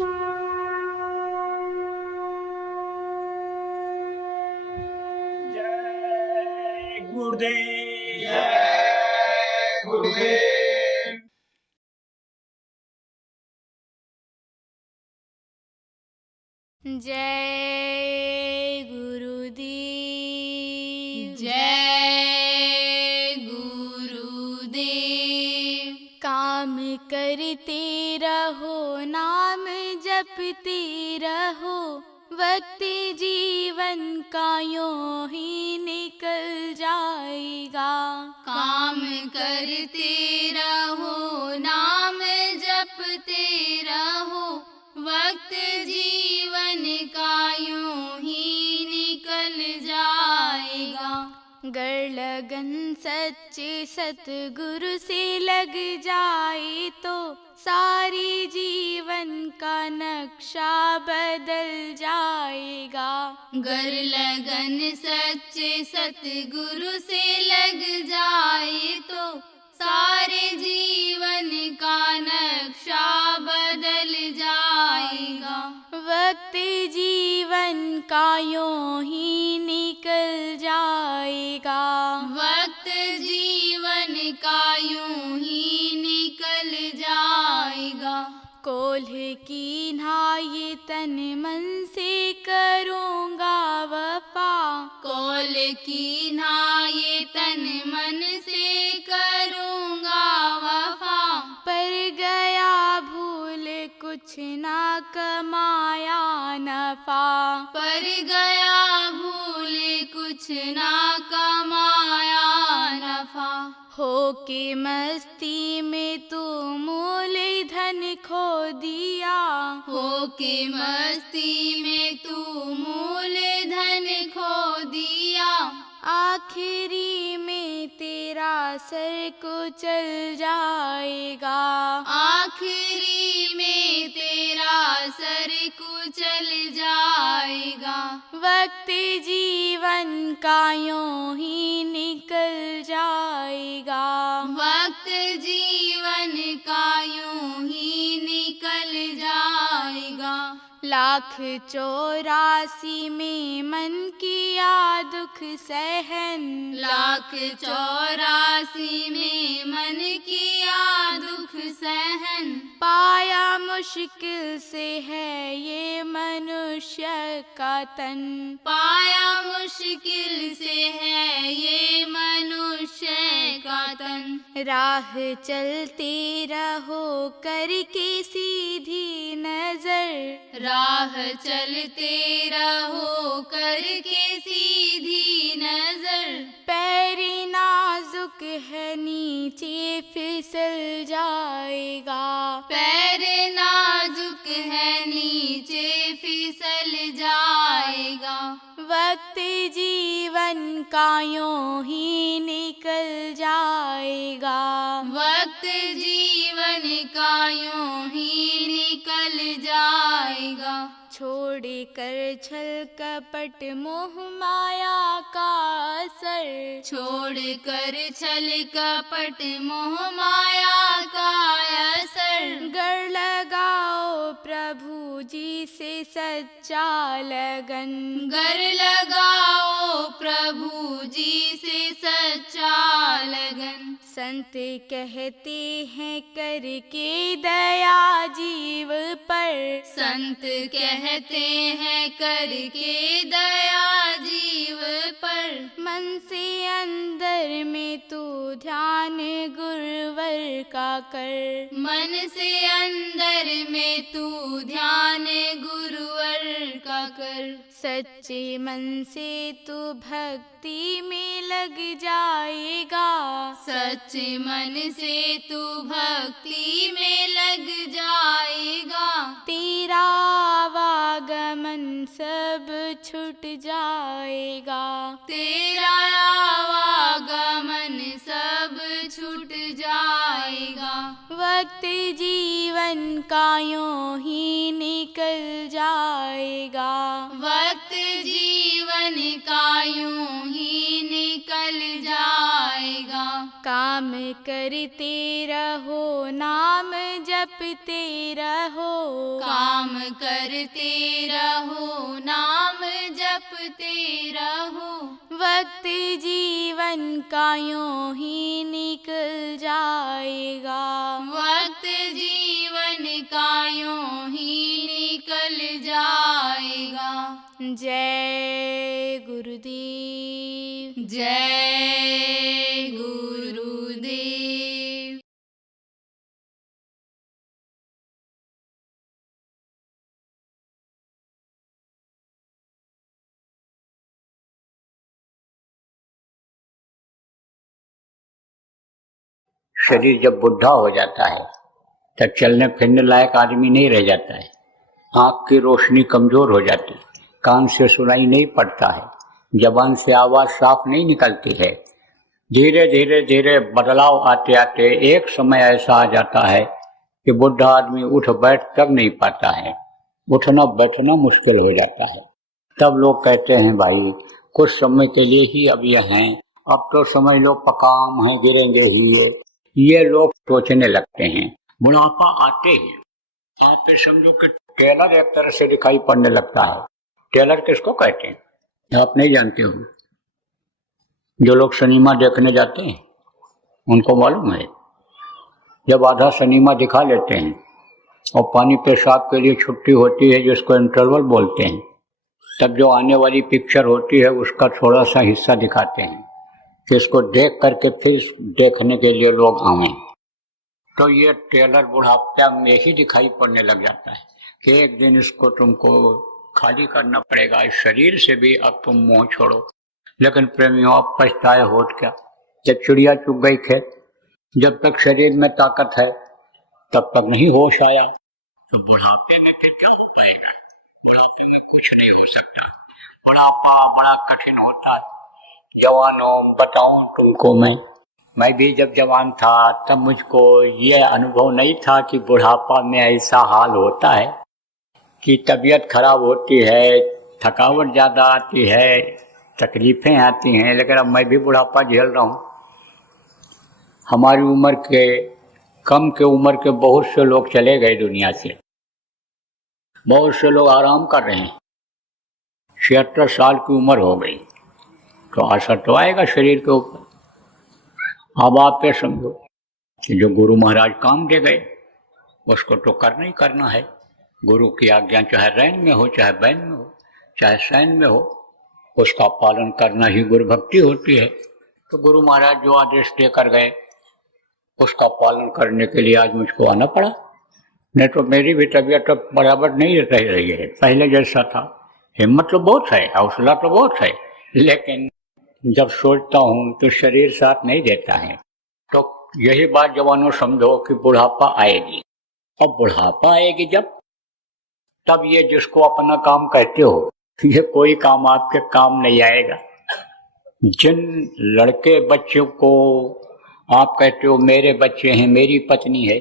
जय गुरुदेव। जय गुरुदेव। जय गुरुदेव। जय गुरुदेव। काम करते रहो, नाम जपते रहो, वक्त जीवन का यूं ही निकल जाएगा। काम करते रहो, नाम जपते रहो, वक्त जीवन का यूं ही निकल जाएगा। गर लगन सच्चे सतगुरु से लग जाए तो सारी जीवन का नक्शा बदल जाएगा। गर लगन सच्चे सतगुरु से लग जाए तो सारे जीवन का नक्शा बदल जाएगा। वक्त जीवन का यूं ही निकल जाएगा। वक्त जीवन का यूं ही निकल जाएगा। कोल्ह की नाये तन मन से करूँगा वफा। कोल्ह की नाये तन मन से करूँगा वफा। पर गया भूल कुछ ना कमाया नफा। पर गया भूल कुछ ना कमाया नफा। हो के मस्ती में तू मूल धन खो दिया। हो के मस्ती में तू मूल धन खो दिया। आखिरी में तेरा सर कुचल जाएगा। आखिरी में तेरा सर कुचल जाएगा। वक्त जीवन का यूं ही निकल जाएगा। वक्त जीवन का यूं ही निकल जाएगा। 1,84 में मन किया दुख सहन। 1,84 में मन किया दुख सहन। पाया मुश्किल से है ये मनुष्य का तन। पाया मुश्किल से है ये मनुष्य का तन। राह चलते रहो करके सीधी नजर। राह चलते रहो करके सीधी नजर। पैर नाजुक है नीचे फिसल जाएगा। पैर नाजुक है नीचे फिसल जाएगा। वक्त जीवन का यूं ही निकल जाएगा। वक्त जीवन का यूं ही निकल जाएगा। छोड़ कर छल कपट मोह माया का असर। छोड़ कर छल कपट मोह माया का असर। गर लगाओ प्रभु जी से सच्चा लगन। गर लगाओ प्रभु जी से सच्चा लगन। संत कहते हैं करके दया जीव पर। संत कहते हैं करके दया जीव पर। मन से अंदर में तू ध्यान गुरुवर का कर। मन से अंदर में तू ध्यान गुरुवर का कर। सच्चे मन से तू भक्ति में लग जाएगा। सच्चे मन से तू भक्ति में लग जाएगा। तेरा आवागमन सब छूट जाएगा। तेरा आवागमन सब छूट जाएगा। वक्त जीवन का यूं ही निकल जाएगा। वक्त जीवन का यूं ही निकल जाएगा। काम करते रहो, नाम जपते रहो। काम काम करते रहो, नाम जपते रहो। वक्त जीवन का यूं ही निकल जाएगा, वक्त जीवन का यूं ही निकल जाएगा। जय गुरुदेव, जय गुरुदेव। शरीर जब बुढ़ा हो जाता है तब चलने फिरने लायक आदमी नहीं रह जाता है। आँख की रोशनी कमजोर हो जाती है, कान से सुनाई नहीं पड़ता है, जबान से आवाज साफ नहीं निकलती है। धीरे धीरे धीरे बदलाव आते आते एक समय ऐसा आ जाता है कि बुढ़ा आदमी उठ बैठ तक नहीं पाता है, उठना बैठना मुश्किल हो जाता है। तब लोग कहते हैं भाई कुछ समय के लिए ही अब ये हैं, अब तो समझ लो पकाम है, गिरेंगे ही ये लोग सोचने लगते हैं। बुढ़ापा आते ही आप ये समझो कि टेलर एक तरह से दिखाई पड़ने लगता है। टेलर किसको कहते हैं आप नहीं जानते हो? जो लोग सिनेमा देखने जाते हैं उनको मालूम है, जब आधा सिनेमा दिखा लेते हैं और पानी पेशाब के लिए छुट्टी होती है जिसको इंटरवल बोलते हैं, तब जो आने वाली पिक्चर होती है उसका थोड़ा सा हिस्सा दिखाते हैं कि इसको देख करके फिर देखने के लिए लोग आवें। तो ये टेलर बुढ़ापा में ही दिखाई पड़ने लग जाता है कि एक दिन इसको तुमको खाली करना पड़ेगा, इस शरीर से भी अब तुम मोह छोड़ो। लेकिन प्रेमियों अब पछताए होत क्या, जब चिड़िया चुग गई खेत, जब तक शरीर में ताकत है तब तक नहीं होश आया। तो बुढ़ापे में फिर क्या हो पाएगा? बुढ़ापे में कुछ नहीं हो सकता। बुढ़ापा बड़ा कठिन होता है। जवानों बताऊं तुमको, मैं भी जब जवान था तब मुझको ये अनुभव नहीं था कि बुढ़ापा में ऐसा हाल होता है कि तबीयत खराब होती है, थकावट ज़्यादा आती है, तकलीफ़ें आती हैं। लेकिन अब मैं भी बुढ़ापा झेल रहा हूँ। हमारी उम्र के कम के उम्र के बहुत से लोग चले गए दुनिया से, बहुत से लोग आराम कर रहे हैं। 76 साल की उम्र हो गई तो असर तो आएगा शरीर के ऊपर। अब आप ये समझो कि जो गुरु महाराज काम दे गए उसको तो करना ही करना है। गुरु की आज्ञा चाहे रैन में हो, चाहे बैन में हो, चाहे सैन में हो, उसका पालन करना ही गुरु भक्ति होती है। तो गुरु महाराज जो आदेश देकर गए उसका पालन करने के लिए आज मुझको आना पड़ा। नहीं तो मेरी भी तबीयत तो बराबर नहीं रह रही है पहले जैसा था। हिम्मत तो बहुत है, हौसला तो बहुत है, लेकिन जब सोचता हूँ तो शरीर साथ नहीं देता है। तो यही बात जवानों समझो कि बुढ़ापा आएगी। और बुढ़ापा आएगी जब, तब ये जिसको अपना काम कहते हो ये कोई काम आपके काम नहीं आएगा। जिन लड़के बच्चों को आप कहते हो मेरे बच्चे हैं, मेरी पत्नी है,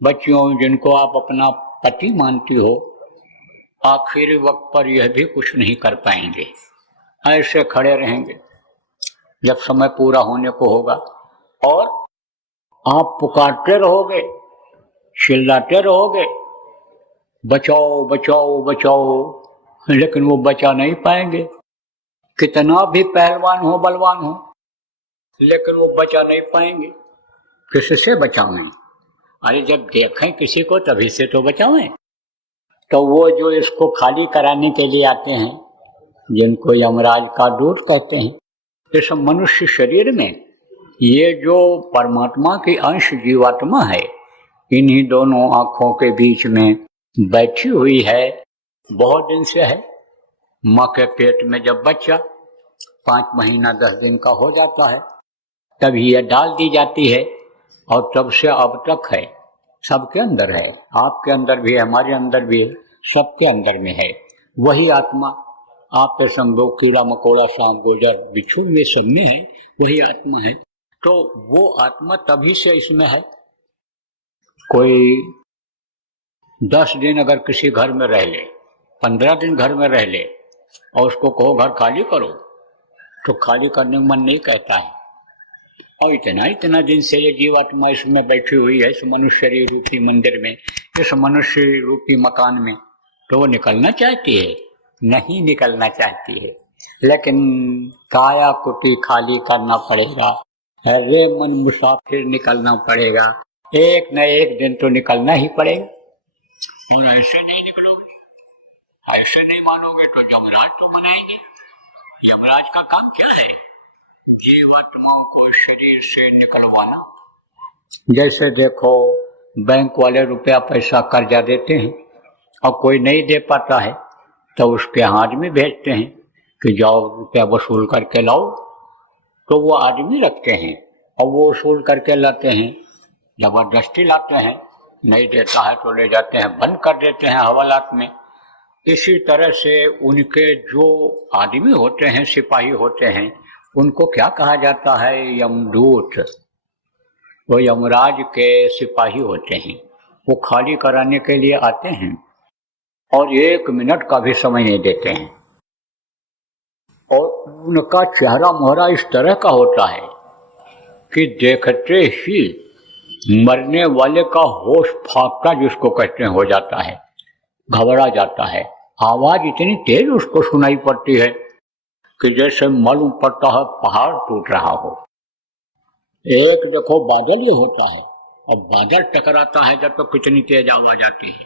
बच्चियों जिनको आप अपना पति मानती हो, आखिरी वक्त पर यह भी कुछ नहीं कर पाएंगे, ऐसे खड़े रहेंगे जब समय पूरा होने को होगा। और आप पुकारते रहोगे, चिल्लाते रहोगे बचाओ बचाओ बचाओ, लेकिन वो बचा नहीं पाएंगे। कितना भी पहलवान हो, बलवान हो, लेकिन वो बचा नहीं पाएंगे। किससे बचावें? अरे जब देखें किसी को तभी से तो बचावें। तो वो जो इसको खाली कराने के लिए आते हैं, जिनको यमराज का दूत कहते हैं, इस मनुष्य शरीर में ये जो परमात्मा की अंश जीवात्मा है, इन्हीं दोनों आँखों के बीच में बैठी हुई है, बहुत दिन से है। माँ के पेट में जब बच्चा 5 महीना 10 दिन का हो जाता है तभी ये डाल दी जाती है, और तब से अब तक है। सबके अंदर है, आपके अंदर भी है, हमारे अंदर भी है, सबके अंदर में है। वही आत्मा आप पे समझो कीड़ा मकोड़ा सांप गोजर बिच्छू में सब में है, वही आत्मा है। तो वो आत्मा तभी से इसमें है। कोई 10 दिन अगर किसी घर में रह ले, 15 दिन घर में रह ले और उसको कहो घर खाली करो, तो खाली करने का मन नहीं कहता है। और इतना दिन से ये जीवात्मा इसमें बैठी हुई है, इस मनुष्य रूपी मंदिर में, इस मनुष्य रूपी मकान में, तो वो निकलना चाहती है, नहीं निकलना चाहती है, लेकिन काया कुटी खाली करना पड़ेगा। अरे मन मुसाफिर निकलना पड़ेगा, एक न एक दिन तो निकलना ही पड़ेगा। और ऐसे नहीं निकलोगे, ऐसे नहीं मानोगे तो यमराज तो बनाएंगे। यमराज का काम क्या है? जीवात्मा को शरीर से निकलवाना। जैसे देखो बैंक वाले रुपया पैसा कर्जा देते हैं और कोई नहीं दे पाता है तो उसके आदमी भेजते हैं कि जाओ रुपया वसूल करके लाओ, तो वो आदमी रखते हैं और वो वसूल करके लाते हैं, जबरदस्ती लाते हैं, नहीं देता है तो ले जाते हैं, बंद कर देते हैं हवालात में। इसी तरह से उनके जो आदमी होते हैं, सिपाही होते हैं, उनको क्या कहा जाता है? यमदूत। वो यमराज के सिपाही होते हैं, वो खाली कराने के लिए आते हैं और 1 मिनट का भी समय नहीं देते हैं। और उनका चेहरा मोहरा इस तरह का होता है कि देखते ही मरने वाले का होश फाका जिसको कहते हैं हो जाता है, घबरा जाता है। आवाज इतनी तेज उसको सुनाई पड़ती है कि जैसे मालूम पड़ता है पहाड़ टूट रहा हो। एक देखो बादल ये होता है, अब बादल टकराता है जब तो कितनी तेज आवाज आती है,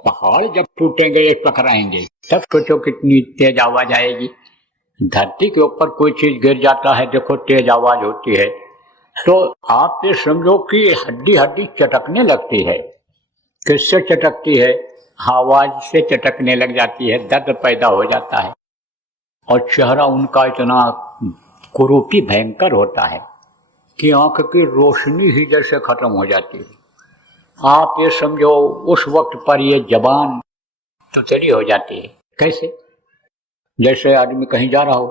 पहाड़ जब टूटेंगे ये टकराएंगे तब सोचो कितनी तेज आवाज आएगी। धरती के ऊपर कोई चीज गिर जाता है, देखो तेज आवाज होती है, तो आप ये समझो कि हड्डी हड्डी चटकने लगती है। किससे चटकती है? आवाज से चटकने लग जाती है, दर्द पैदा हो जाता है। और चेहरा उनका इतना कुरूपी भयंकर होता है कि आंख की रोशनी ही जैसे खत्म हो जाती है। आप ये समझो उस वक्त पर ये जबान तो चली हो जाती है। कैसे? जैसे आदमी कहीं जा रहा हो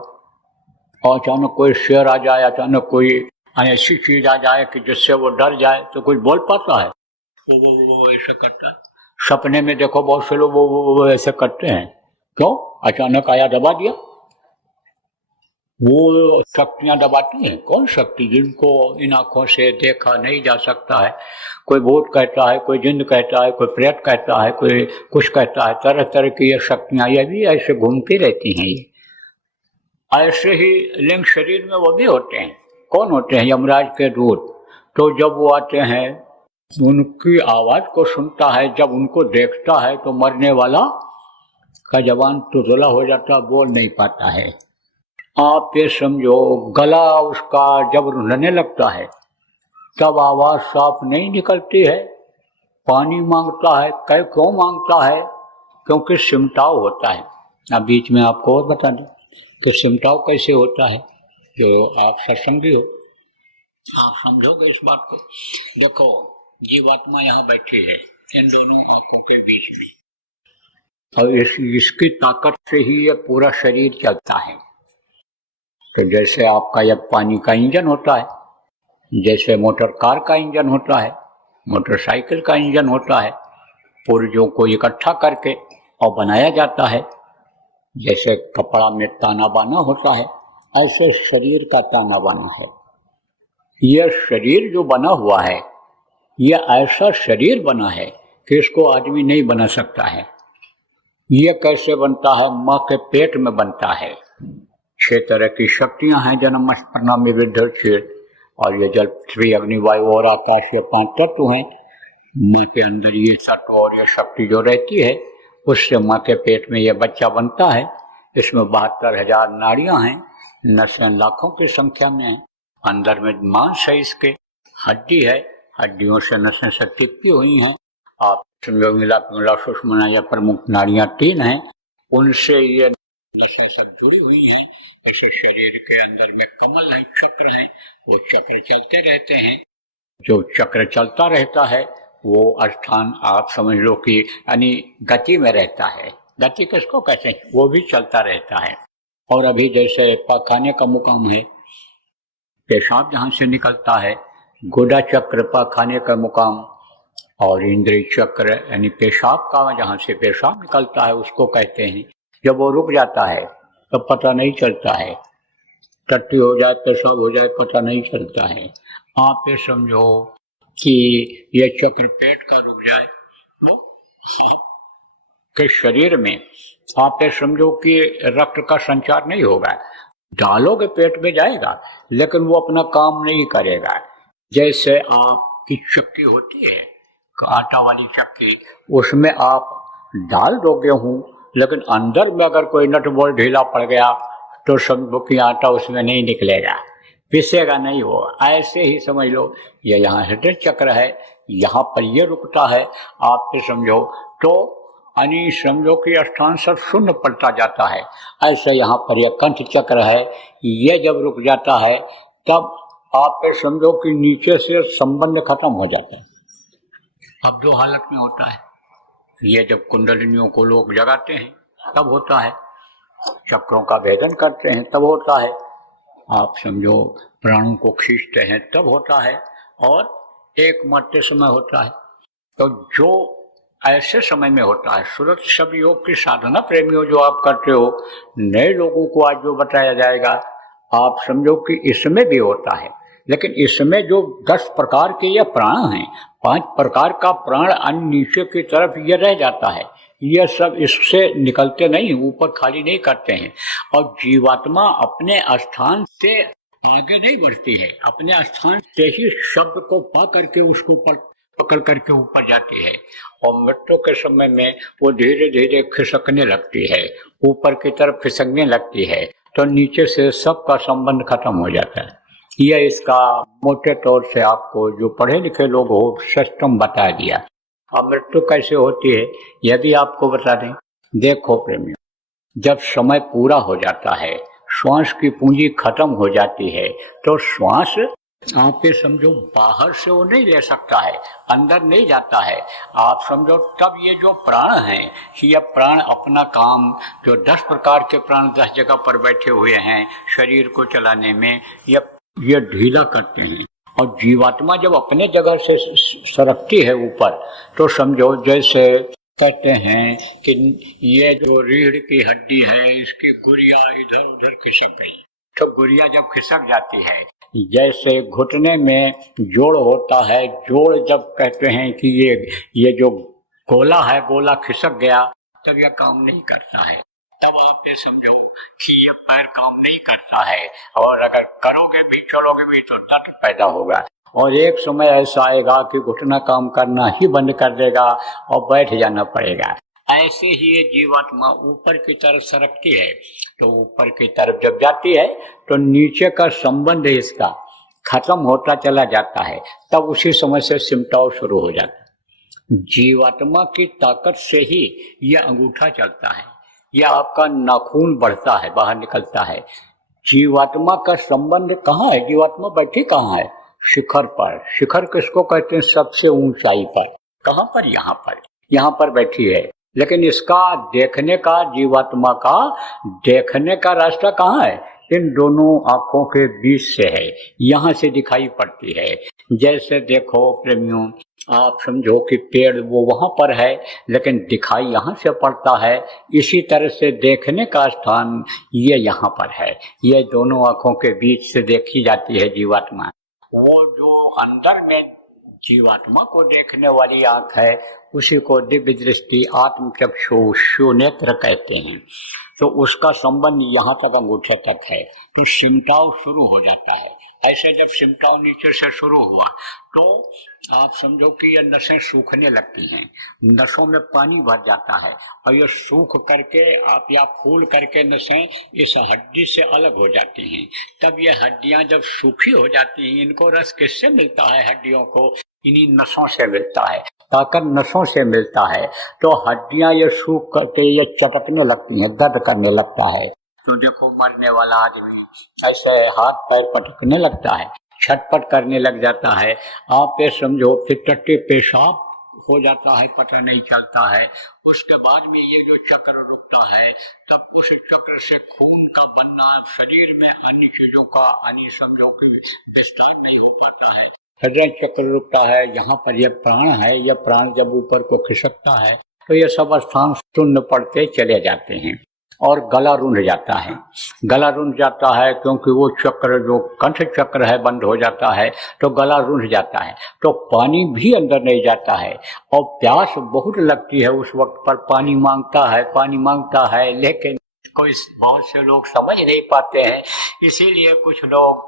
और अचानक कोई शेर आ जाए, अचानक कोई ऐसी चीज आ जाए कि जिससे वो डर जाए, तो कुछ बोल पाता है? वो ऐसे करता है। सपने में देखो बहुत से लोग वो ऐसे करते हैं। क्यों? अचानक आया, दबा दिया। वो शक्तियां दबाती हैं। कौन शक्ति? जिनको इन आंखों से देखा नहीं जा सकता है। कोई भूत कहता है, कोई जिन्न कहता है, कोई प्रेत कहता है, कोई कुछ कहता है। तरह तरह की ये शक्तियां ये भी ऐसे घूमती रहती हैं। ये ऐसे ही लिंग शरीर में वो भी होते हैं। कौन होते हैं? यमराज के दूत। तो जब वो आते हैं, उनकी आवाज को सुनता है, जब उनको देखता है तो मरने वाला का जबान तुतला हो जाता, बोल नहीं पाता है। आप ये समझो गला उसका जब रुंधने लगता है तब आवाज साफ नहीं निकलती है, पानी मांगता है। क्यों मांगता है? क्योंकि सिमटाव होता है। अब बीच में आपको और बता दें कि सिमटाव कैसे होता है, जो आप सत्संगी हो आप समझोगे इस बात को। देखो जीवात्मा यहाँ बैठी है इन दोनों आंखों के बीच में, और इसकी ताकत से ही ये पूरा शरीर चलता है। तो जैसे आपका यह पानी का इंजन होता है, जैसे मोटर कार का इंजन होता है, मोटरसाइकिल का इंजन होता है, पुर्जों को इकट्ठा करके और बनाया जाता है। जैसे कपड़ा में ताना बाना होता है, ऐसे शरीर का ताना बाना है। यह शरीर जो बना हुआ है, यह ऐसा शरीर बना है कि इसको आदमी नहीं बना सकता है। यह कैसे बनता है? माँ के पेट में बनता है। 6 तरह की शक्तियां हैं, जन्म प्रणामी विद्युत क्षेत्र, और ये जल पृथ्वी अग्नि वायु और आकाश, ये 5 तत्व हैं। माँ के अंदर ये तत्व और ये शक्ति जो रहती है, उससे माँ के पेट में ये बच्चा बनता है। इसमें 72,000 नाड़ियां हैं, नसें लाखों की संख्या में हैं। अंदर में मांस है, इसके हड्डी है, हड्डियों से नसें से चिपकी हुई हैं। आप मिला पिंगला सुषुम्ना या प्रमुख नाड़ियां 3 हैं, उनसे ये नसें सब जुड़ी हुई हैं। ऐसे शरीर के अंदर में कमल है, चक्र हैं, वो चक्र चलते रहते हैं। जो चक्र चलता रहता है वो स्थान आप समझ लो कि यानी गति में रहता है। गति किसको कहते हैं? वो भी चलता रहता है। और अभी जैसे पाखाने का मुकाम है, पेशाब जहाँ से निकलता है, गुदा चक्र पाखाने का मुकाम, और इंद्रिय चक्र यानी पेशाब का जहाँ से पेशाब निकलता है उसको कहते हैं। जब वो रुक जाता है तब पता नहीं चलता है, टट्टी हो जाए, पेशाब हो जाए, पता नहीं चलता है। आप ये समझो कि ये चक्र पेट का रुक जाए, वो कि शरीर में आप ये समझो कि रक्त का संचार नहीं होगा। डालोगे पेट में जाएगा, लेकिन वो अपना काम नहीं करेगा। जैसे आपकी चक्की होती है, आटा वाली चक्की, उसमें आप डाल दो गेहूं, लेकिन अंदर में अगर कोई नट बोल्ट ढीला पड़ गया तो समझो कि आटा उसमें नहीं निकलेगा, पिसेगा नहीं वो। ऐसे ही समझ लो, ये यहाँ हृदय चक्र है, यहाँ पर ये रुकता है, आप ये समझो तो यानी समझो कि स्थान सब शून्य पड़ता जाता है। ऐसे यहाँ पर यह कंठ चक्र है, ये जब रुक जाता है तब आप ये समझो कि नीचे से संबंध खत्म हो जाता है। अब जो हालत में होता है, ये जब कुंडलिनियों को लोग जगाते हैं तब होता है, चक्रों का भेदन करते हैं तब होता है, आप समझो प्राणों को खींचते हैं तब होता है, और एक मरते समय होता है। तो जो ऐसे समय में होता है, सूरत शब्द योग की साधना प्रेमियों जो आप करते हो, नए लोगों को आज जो बताया जाएगा, आप समझो कि इसमें भी होता है। लेकिन इसमें जो 10 प्रकार के ये प्राण हैं, 5 प्रकार का प्राण अन्य नीचे की तरफ ये रह जाता है, ये सब इससे निकलते नहीं, ऊपर खाली नहीं करते हैं। और जीवात्मा अपने स्थान से आगे नहीं बढ़ती है, अपने स्थान से ही शब्द को पा करके उसको पकड़ करके ऊपर जाती है, और मृत्यु के समय में वो धीरे धीरे खिसकने लगती है, ऊपर की तरफ खिसकने लगती है, तो नीचे से सबका संबंध खत्म हो जाता है। यह इसका मोटे तौर से आपको जो पढ़े लिखे लोग हो सिस्टम बता दिया। अब मृत्यु कैसे होती है यदि आपको बता दें, देखो प्रेमियों, जब समय पूरा हो जाता है, श्वास की पूंजी खत्म हो जाती है, तो श्वास आप ये समझो बाहर से वो नहीं ले सकता है, अंदर नहीं जाता है। आप समझो तब ये जो प्राण हैं, ये प्राण अपना काम, जो 10 प्रकार के प्राण 10 जगह पर बैठे हुए हैं शरीर को चलाने में, ये ढीला करते हैं। और जीवात्मा जब अपने जगह से सरकती है ऊपर, तो समझो जैसे कहते हैं कि ये जो रीढ़ की हड्डी है, इसकी गुड़िया इधर उधर खिसक गई, तो गुड़िया जब खिसक जाती है, जैसे घुटने में जोड़ होता है, जोड़ जब कहते हैं कि ये जो गोला है, गोला खिसक गया, तब यह काम नहीं करता है। तब आप ये समझो कि ये पैर काम नहीं करता है, और अगर करोगे भी चलोगे भी तो तट पैदा होगा, और एक समय ऐसा आएगा कि घुटना काम करना ही बंद कर देगा और बैठ जाना पड़ेगा। ऐसे ही ये जीवात्मा ऊपर की तरफ सरकती है, तो ऊपर की तरफ जब जाती है तो नीचे का संबंध इसका खत्म होता चला जाता है, तब उसी समय से सिमटाव शुरू हो जाता है। जीवात्मा की ताकत से ही यह अंगूठा चलता है, यह आपका नाखून बढ़ता है, बाहर निकलता है। जीवात्मा का संबंध कहाँ है? जीवात्मा बैठी कहाँ है? शिखर पर। शिखर किसको कहते हैं? सबसे ऊंचाई पर। कहाँ पर? यहाँ पर बैठी है। लेकिन इसका देखने का, जीवात्मा का देखने का रास्ता कहाँ है? इन दोनों आंखों के बीच से है, यहाँ से दिखाई पड़ती है। जैसे देखो प्रेमियों, आप समझो कि पेड़ वो वहां पर है, लेकिन दिखाई यहाँ से पड़ता है। इसी तरह से देखने का स्थान ये यहाँ पर है, ये दोनों आंखों के बीच से देखी जाती है जीवात्मा। वो जो अंदर में जीवात्मा को देखने वाली आंख है, उसी को दिव्य दृष्टि, आत्मचक्षु नेत्र कहते हैं। तो उसका संबंध यहाँ तक, अंगूठे तक है, तो सिमटाव शुरू हो जाता है। ऐसे जब सिमटाव नीचे से शुरू हुआ तो आप समझो कि ये नसें सूखने लगती हैं, नसों में पानी भर जाता है, और ये सूख करके आप या फूल करके नसें इस हड्डी से अलग हो जाती हैं। तब ये हड्डियां जब सूखी हो जाती हैं, इनको रस किससे मिलता है? हड्डियों को इन्हीं नसों से मिलता है, ताकत नसों से मिलता है। तो हड्डियां ये सूख करके ये चटकने लगती हैं, दर्द करने लगता है। तो देखो मरने वाला आदमी ऐसे हाथ पैर पटकने लगता है, छटपट करने लग जाता है। आप ये समझो फिर टट्टी पेशाब हो जाता है, पता नहीं चलता है। उसके बाद में ये जो चक्र रुकता है, तब उस चक्र से खून का बनना, शरीर में अन्य चीजों का अन्य समझो कि विस्तार नहीं हो पाता है। हृदय चक्र रुकता है, यहाँ पर यह प्राण है, यह प्राण जब ऊपर को खिसकता है तो ये सब स्थान शून्य पड़ते चले जाते हैं। और गला रुंध जाता है। गला रुंध जाता है क्योंकि वो चक्र जो कंठ चक्र है बंद हो जाता है तो गला रुंध जाता है, तो पानी भी अंदर नहीं जाता है और प्यास बहुत लगती है। उस वक्त पर पानी मांगता है, लेकिन कोई बहुत से लोग समझ नहीं पाते हैं। इसीलिए कुछ लोग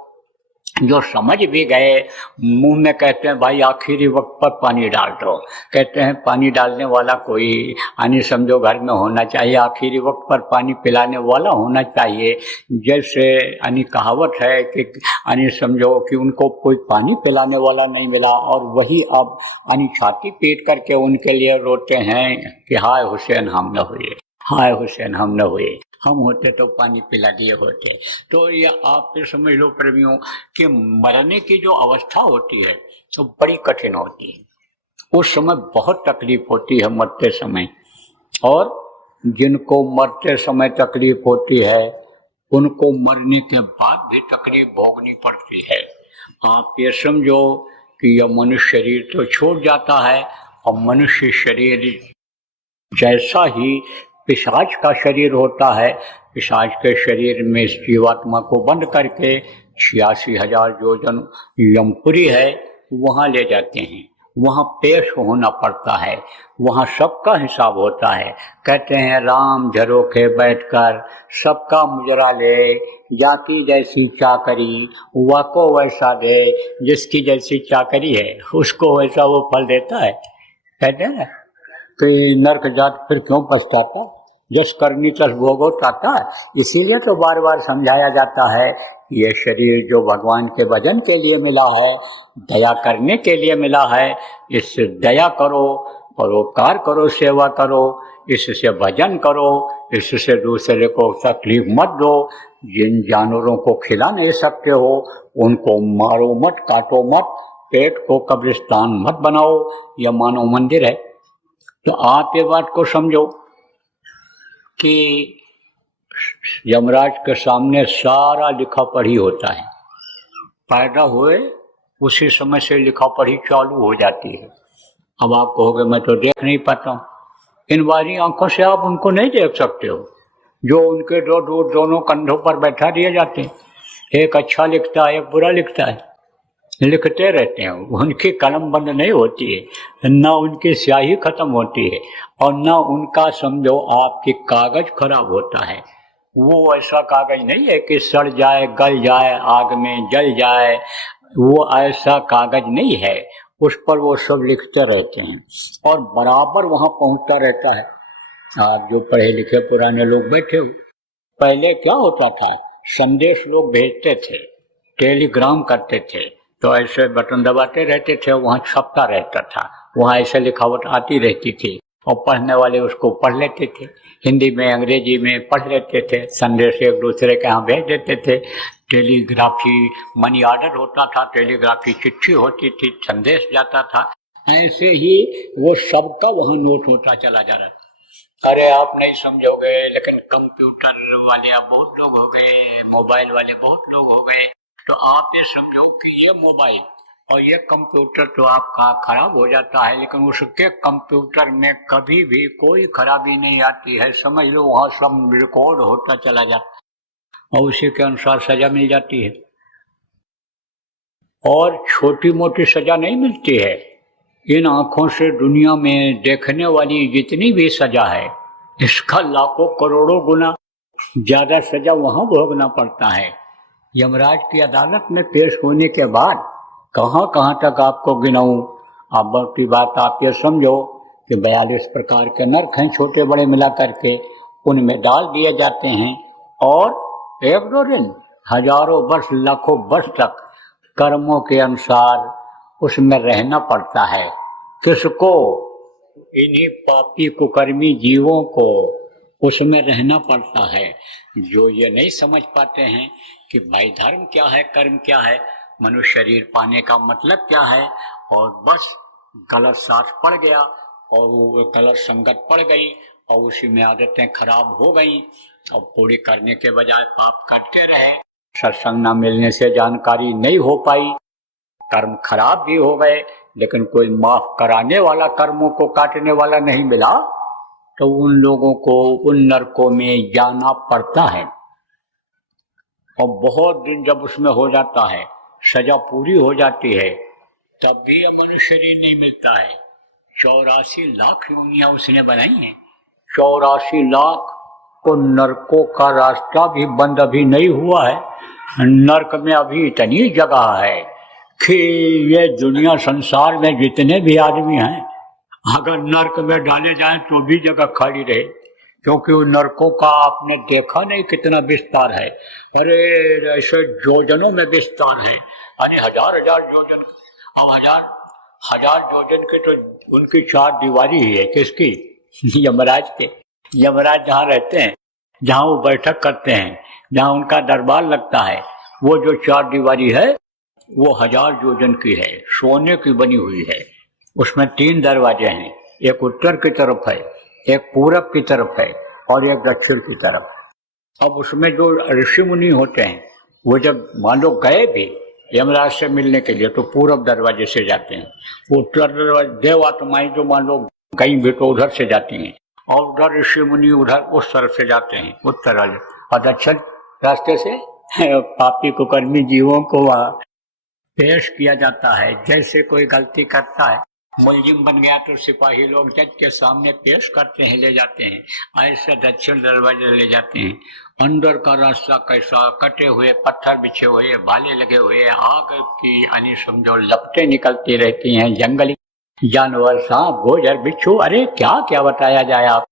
जो समझ भी गए मुंह में कहते हैं भाई आखिरी वक्त पर पानी डाल दो। कहते हैं पानी डालने वाला कोई यानी समझो घर में होना चाहिए, आखिरी वक्त पर पानी पिलाने वाला होना चाहिए। जैसे यानी कहावत है कि यानी समझो कि उनको कोई पानी पिलाने वाला नहीं मिला और वही अब यानी छाती पीट करके उनके लिए रोते हैं कि हाय हुसैन हम न हुए, हाय हुसैन हम न हुए, हम होते तो पानी पिला दिए होते। तो ये आप फिर समझ लो प्रेमियों कि मरने की जो अवस्था होती है तो बड़ी कठिन होती है। उस समय बहुत तकलीफ होती है मरते समय, और जिनको मरते समय तकलीफ होती है उनको मरने के बाद भी तकलीफ भोगनी पड़ती है। आप ये समझो कि यह मनुष्य शरीर तो छूट जाता है और मनुष्य शरीर जैसा ही पिशाच का शरीर होता है, पिशाच के शरीर में इस जीवात्मा को बंद करके 86,000 योजन यमपुरी है वहाँ ले जाते हैं। वहाँ पेश होना पड़ता है, वहाँ सबका हिसाब होता है। कहते हैं राम झरोखे बैठकर सबका मुजरा ले, जाति जैसी चाकरी वाको वैसा दे, जिसकी जैसी चाकरी है उसको वैसा वो फल देता है। कहते हैं कि नरक जात फिर क्यों पछताता, जस करनी तस भोगो ताता। इसीलिए तो बार बार समझाया जाता है कि ये शरीर जो भगवान के भजन के लिए मिला है, दया करने के लिए मिला है, इससे दया करो, परोपकार करो, सेवा करो, इससे भजन करो, इससे दूसरे को तकलीफ मत दो। जिन जानवरों को खिला नहीं सकते हो उनको मारो मत, काटो मत, पेट को कब्रिस्तान मत बनाओ, यह मानव मंदिर है। तो आप ये बात को समझो कि यमराज के सामने सारा लिखा पढ़ी होता है। पैदा हुए उसी समय से लिखा पढ़ी चालू हो जाती है। अब आप कहोगे मैं तो देख नहीं पाता हूँ, इन बारी आंखों से आप उनको नहीं देख सकते हो जो उनके दोनों कंधों पर बैठा दिए जाते हैं। एक अच्छा लिखता है, एक बुरा लिखता है, लिखते रहते हैं। उनकी कलम बंद नहीं होती है, ना उनकी स्याही खत्म होती है और ना उनका समझो आपकी कागज खराब होता है। वो ऐसा कागज नहीं है कि सड़ जाए, गल जाए, आग में जल जाए, वो ऐसा कागज नहीं है। उस पर वो सब लिखते रहते हैं और बराबर वहाँ पहुँचता रहता है। आप जो पढ़े लिखे पुराने लोग बैठे हो, पहले क्या होता था, संदेश लोग भेजते थे, टेलीग्राम करते थे, तो ऐसे बटन दबाते रहते थे, वहाँ छपता रहता था, वहाँ ऐसे लिखावट आती रहती थी और पढ़ने वाले उसको पढ़ लेते थे, हिंदी में अंग्रेजी में पढ़ लेते थे, संदेश एक दूसरे के यहाँ भेज देते थे। टेलीग्राफी मनी ऑर्डर होता था, टेलीग्राफी चिट्ठी होती थी, संदेश जाता था। ऐसे ही वो सबका वहाँ नोट होता चला जा रहा था। अरे आप नहीं समझोगे, लेकिन कंप्यूटर वाले अब बहुत लोग हो गए, मोबाइल वाले बहुत लोग हो गए। तो आप ये समझो कि ये मोबाइल और ये कंप्यूटर तो आपका खराब हो जाता है, लेकिन उसके कंप्यूटर में कभी भी कोई खराबी नहीं आती है। समझ लो वहाँ सब रिकॉर्ड होता चला जाता है और उसी के अनुसार सजा मिल जाती है। और छोटी मोटी सजा नहीं मिलती है, इन आंखों से दुनिया में देखने वाली जितनी भी सजा है इसका लाखों करोड़ों गुना ज्यादा सजा वहां भोगना पड़ता है। यमराज की अदालत में पेश होने के बाद कहां कहां तक आपको गिनाऊं। अब की बात आप ये समझो कि 42 प्रकार के नरक हैं छोटे बड़े मिला करके, उनमें डाल दिए जाते हैं और एक दो दिन, हजारों वर्ष, लाखों वर्ष तक कर्मों के अनुसार उसमें रहना पड़ता है। किसको? इन्हीं पापी कुकर्मी जीवों को उसमें रहना पड़ता है, जो ये नहीं समझ पाते हैं कि भाई धर्म क्या है, कर्म क्या है, मनुष्य शरीर पाने का मतलब क्या है। और बस गलत साथ पड़ गया और वो गलत संगत पड़ गई और उसी में आदतें खराब हो गई और पूरी करने के बजाय पाप करते रहे। सत्संग न मिलने से जानकारी नहीं हो पाई, कर्म खराब भी हो गए, लेकिन कोई माफ कराने वाला, कर्मों को काटने वाला नहीं मिला। तो उन लोगों को उन नरकों में जाना पड़ता है। और बहुत दिन जब उसमें हो जाता है, सजा पूरी हो जाती है, तब भी यह मनुष्य शरीर नहीं मिलता है। 84 लाख योनियां उसने बनाई हैं। 84 लाख को नरकों का रास्ता भी बंद अभी नहीं हुआ है। नरक में अभी इतनी जगह है कि ये दुनिया संसार में जितने भी आदमी हैं, अगर नरक में डाले जाएं तो भी जगह खाली रहे, क्योंकि उन नरकों का आपने देखा नहीं कितना विस्तार है। अरे ऐसे योजनों में विस्तार है। अरे हजार हजार योजन, हजार योजन के तो उनकी 4 दीवारी ही है। किसकी? यमराज के। यमराज जहाँ रहते हैं, जहाँ वो बैठक करते हैं, जहाँ उनका दरबार लगता है, वो जो 4 दीवारी है वो 1000 योजन की है, सोने की बनी हुई है। उसमें 3 दरवाजे हैं, एक उत्तर की तरफ है, एक पूरब की तरफ है और एक दक्षिण की तरफ। अब उसमें जो ऋषि मुनि होते हैं, वो जब मान लो गए भी यमराज से मिलने के लिए तो पूरब दरवाजे से जाते हैं। उत्तर दरवाजे देव आत्माएं जो मान लो कहीं भी तो उधर से जाती हैं, और उधर ऋषि मुनि उधर उस तरफ से जाते हैं उत्तर वाले, और दक्षिण रास्ते से पापी कुकर्मी जीवों को वहाँ पेश किया जाता है। जैसे कोई गलती करता है, मुलजिम बन गया तो सिपाही लोग जज के सामने पेश करते हैं, ले जाते हैं, ऐसे दक्षिण दरवाजे ले जाते हैं। अंदर का रास्ता कैसा, कटे हुए पत्थर बिछे हुए, भाले लगे हुए, आग की यानी समझो लपटें निकलती रहती हैं, जंगली जानवर, सांप, गोजर, बिच्छू, अरे क्या क्या बताया जाए आप।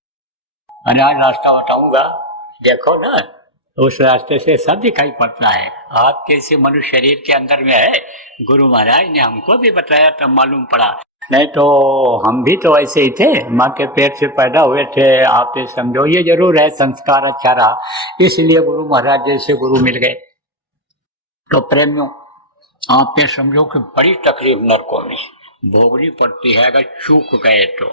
अरे आज रास्ता बताऊंगा, देखो ना, उस रास्ते से सब दिखाई पड़ता है। आपके इसी मनुष्य शरीर के अंदर में है। गुरु महाराज ने हमको भी बताया तब मालूम पड़ा, नहीं तो हम भी तो ऐसे ही थे, माँ के पेट से पैदा हुए थे। आप ये समझो, ये जरूर है संस्कार अच्छा रहा, इसलिए गुरु महाराज जैसे गुरु मिल गए। तो प्रेमियों, आप ये समझो कि बड़ी तकलीफ नरकों में भोगनी पड़ती है अगर चूक गए तो।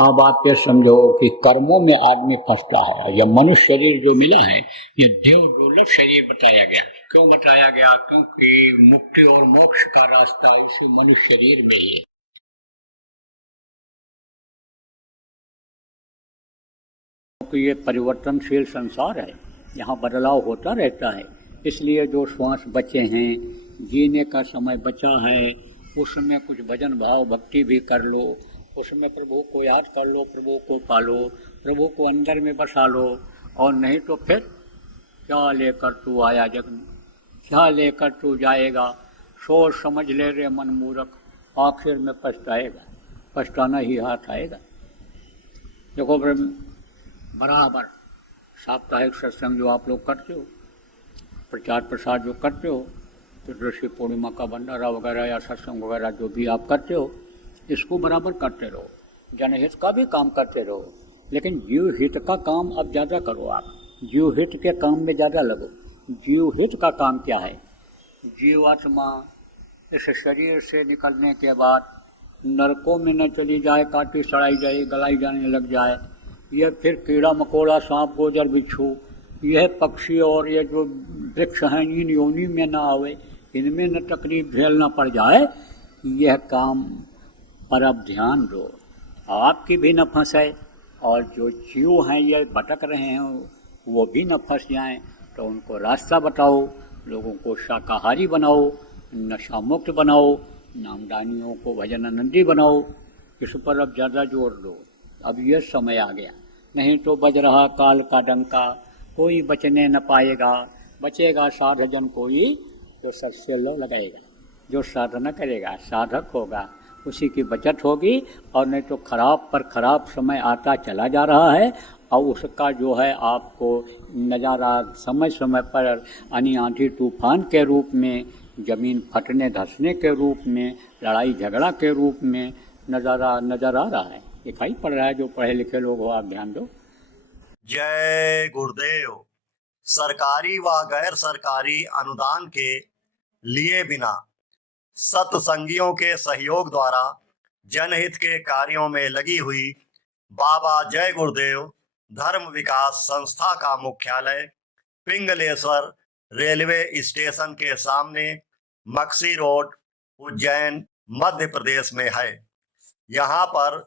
अब आप ये समझो कि कर्मों में आदमी फंसता है। यह मनुष्य शरीर जो मिला है, ये देव दुर्लभ शरीर बताया गया। क्यों बताया गया? क्योंकि मुक्ति और मोक्ष का रास्ता इसी मनुष्य शरीर में ही है। क्योंकि ये परिवर्तनशील संसार है, यहाँ बदलाव होता रहता है। इसलिए जो श्वास बचे हैं, जीने का समय बचा है, उसमें कुछ भजन भाव भक्ति भी कर लो, उसमें प्रभु को याद कर लो, प्रभु को पालो, प्रभु को अंदर में बसा लो। और नहीं तो फिर क्या लेकर तू आया जग में, क्या लेकर तू जाएगा, सोच समझ ले रे मन मूर्ख, आखिर में पछताएगा, पछताना ही हाथ आएगा। देखो बराबर साप्ताहिक सत्संग जो आप लोग करते हो, प्रचार प्रसार जो करते हो, तो ऋषि पूर्णिमा का भंडारा वगैरह या सत्संग वगैरह जो भी आप करते हो, इसको बराबर करते रहो। जनहित का भी काम करते रहो, लेकिन जीव हित का काम अब ज़्यादा करो। आप जीव हित के काम में ज़्यादा लगो। जीव हित का काम क्या है? जीवात्मा इस शरीर से निकलने के बाद नरकों में न चली जाए, काटी सड़ाई जाए, गलाई जाने लग जाए, यह फिर कीड़ा मकोड़ा, सांप, गोजर, बिच्छू, यह पक्षी और ये जो वृक्ष हैं, इन योनि में ना आवे, इनमें न तकलीफ झेलना पड़ जाए, यह काम पर अब ध्यान दो, आपकी भी न फंसे और जो जीव हैं ये भटक रहे हैं वो भी न फंस जाएं। तो उनको रास्ता बताओ, लोगों को शाकाहारी बनाओ, नशा मुक्त बनाओ, नामदानियों को भजनानंदी बनाओ। इस पर अब ज़्यादा जोर दो। अब यह समय आ गया, नहीं तो बज रहा काल का डंका, कोई बचने न पाएगा। बचेगा साधजन कोई जो सत्य लगाएगा, जो साधना करेगा, साधक होगा, उसी की बचत होगी। और नहीं तो खराब पर खराब समय आता चला जा रहा है, और उसका जो है आपको नज़ारा समय समय पर यानी आंधी तूफान के रूप में, ज़मीन फटने धंसने के रूप में, लड़ाई झगड़ा के रूप में नज़ारा नज़र आ रहा है, दिखाई पड़ रहा है। जो पढ़े लिखे लोग हो आप ध्यान दो। जय गुरुदेव। सरकारी व गैर सरकारी अनुदान के लिए बिना सत्संगियों के सहयोग द्वारा जनहित के कार्यों में लगी हुई बाबा जय गुरुदेव धर्म विकास संस्था का मुख्यालय पिंगलेश्वर रेलवे स्टेशन के सामने मक्सी रोड, उज्जैन, मध्य प्रदेश में है। यहाँ पर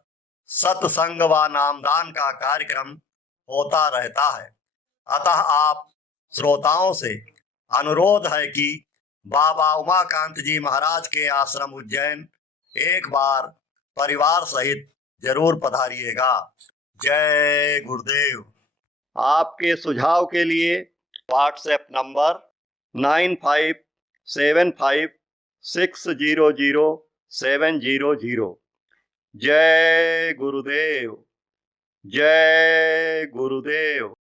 सत्संग व नामदान का कार्यक्रम होता रहता है। अतः आप श्रोताओं से अनुरोध है कि बाबा उमाकांत जी महाराज के आश्रम उज्जैन एक बार परिवार सहित जरूर पधारिएगा। जय गुरुदेव। आपके सुझाव के लिए व्हाट्सएप नंबर 9575600700। जय गुरुदेव, जय गुरुदेव।